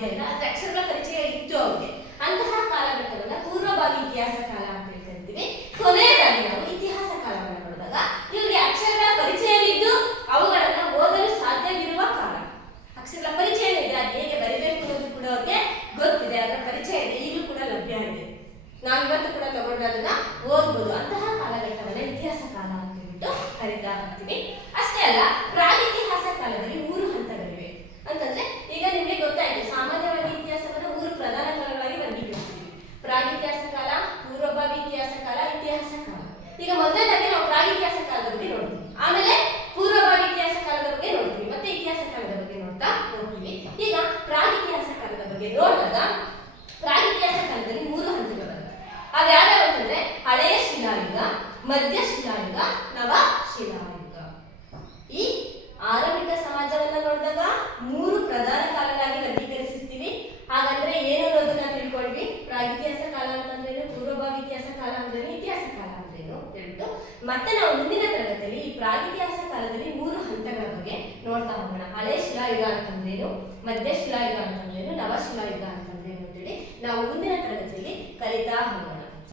ಸಾಧ್ಯ ಇಲ್ಲ, ಆದ್ರೆ ಅಕ್ಷರಗಳ ಪರಿಚಯ ಇತ್ತು ಅವ್ರಿಗೆ. ಅಂತಹ ಕಾಲಘಟ್ಟವನ್ನ ಪೂರ್ವಭಾವಿ ಇತಿಹಾಸ ಕಾಲ ಅಂತ ಕರಿತೀವಿ. ಕೊನೆಯದಾಗಿ ನಾವು ಇತಿಹಾಸ ಕಾಲವನ್ನು ನೋಡಿದಾಗ ಇವರಿಗೆ ಅಕ್ಷರಗಳ ಪರಿಚಯವಿದ್ದು ಅವುಗಳನ್ನ ಓದಲು ಸಾಧ್ಯವಿರುವ ಕಾಲ. ಅಕ್ಷರಗಳ ಪರಿಚಯ ಇದೆ, ಅದು ಹೇಗೆ ಬರಿಬೇಕು ಅನ್ನೋದು ಕೂಡ ಅವ್ರಿಗೆ ಗೊತ್ತಿದೆ, ಅದರ ಪರಿಚಯ ಇದೆ, ಈಗಲೂ ಕೂಡ ಲಭ್ಯ ಇದೆ, ನಾವಿವತ್ತು ಕೂಡ ತಗೊಂಡ್ರೆ ಅದನ್ನ ಓದ್ಬೋದು. ಅಂತಹ ಕಾಲಘಟ್ಟವನ್ನ ಇತಿಹಾಸ ಕಾಲ ಅಂತ ಹೇಳ್ಬಿಟ್ಟು ಕರೀತಾ ಹೋಗ್ತೀವಿ. ಅಷ್ಟೇ ಅಲ್ಲ, ಪ್ರಾಗಿತಿಹಾಸ ಕಾಲದಲ್ಲಿ 3 ಹಂತಗಳಿವೆ ಅಂತಂದ್ರೆ ಈಗ ನಿಮಗೆ ಗೊತ್ತಾಯ್ತು, ಸಾಮಾನ್ಯವಾಗಿ ಇತಿಹಾಸವನ್ನ 3 ಪ್ರಧಾನ ಕಾಲಗಳಾಗಿ ವರ್ಗೀಕರಿಸ್ತೀವಿ: ಪ್ರಾಗಿತಿಹಾಸ ಕಾಲ, ಪೂರ್ವಭಾವಿ ಇತಿಹಾಸ ಕಾಲ, ಇತಿಹಾಸ ಕಾಲ. ಈಗ ಮೊದಲನೇದಾಗಿ ನಾವು ಪ್ರಾಗಿತಿಹಾಸ ಕಾಲದ ಬಗ್ಗೆ ನೋಡ್ತೀವಿ, ಆಮೇಲೆ ಪೂರ್ವಭಾವಿ ಇತಿಹಾಸ ಕಾಲದ ಬಗ್ಗೆ ನೋಡ್ತೀವಿ, ಮತ್ತೆ ಇತಿಹಾಸ ಕಾಲದ ಬಗ್ಗೆ ನೋಡ್ತಾ ಹೋಗ್ತೀವಿ. ಈಗ ಪ್ರಾಗಿತಿಹಾಸ ಕಾಲದ ಬಗ್ಗೆ ನೋಡಿದಾಗ ಪ್ರಾಗಿತಿಹಾಸ ಕಾಲದಲ್ಲಿ 3 ಹಂತಗಳು ಬರುತ್ತೆ. ಅದ್ಯಾವ್ಯಾವ ಅಂತಂದ್ರೆ ಹಳೆಯ ಶಿಲಾಯುಗ, ಮಧ್ಯ ಶಿಲಾಯುಗ, ನವ ಶಿಲಾಯುಗ. ಈ ಆರಂಭಿಕ ಸಮಾಜವನ್ನ ನೋಡಿದಾಗ 3 ಪ್ರಧಾನ ಕಾಲಗಳಾಗಿ ವರ್ಗೀಕರಿಸುತ್ತೀವಿ. ಹಾಗಂದ್ರೆ ಏನು ಅನ್ನೋದನ್ನ ತಿಳ್ಕೊಂಡ್ವಿ. ಪ್ರಾಗಿತಿಹಾಸ ಕಾಲ ಅಂತಂದ್ರೇನು, ಪೂರ್ವಭಾವಿ ಇತಿಹಾಸ ಕಾಲ ಅಂದ್ರೇನು, ಇತಿಹಾಸ ಕಾಲ ಅಂದ್ರೇನು ಹೇಳ್ಬಿಟ್ಟು ಮತ್ತೆ ನಾವು ಮುಂದಿನ ತರಗತಿಯಲ್ಲಿ ಈ ಪ್ರಾಗಿತಿಹಾಸ ಕಾಲದಲ್ಲಿ 3 ಹಂತಗಳ ಬಗ್ಗೆ ನೋಡ್ತಾ ಹೋಗೋಣ. ಹಳೆ ಶಿಲಾಯುಗ ಅಂತಂದ್ರೇನು, ಮಧ್ಯ ಶಿಲಾಯುಗ ಅಂತಂದ್ರೇನು, ನವ ಶಿಲಾಯುಗ ಅಂತಂದ್ರೇನು ಅಂತೇಳಿ ನಾವು ಮುಂದಿನ ತರಗತಿಯಲ್ಲಿ ಕಲಿತಾ ಹೋಗೋಣ.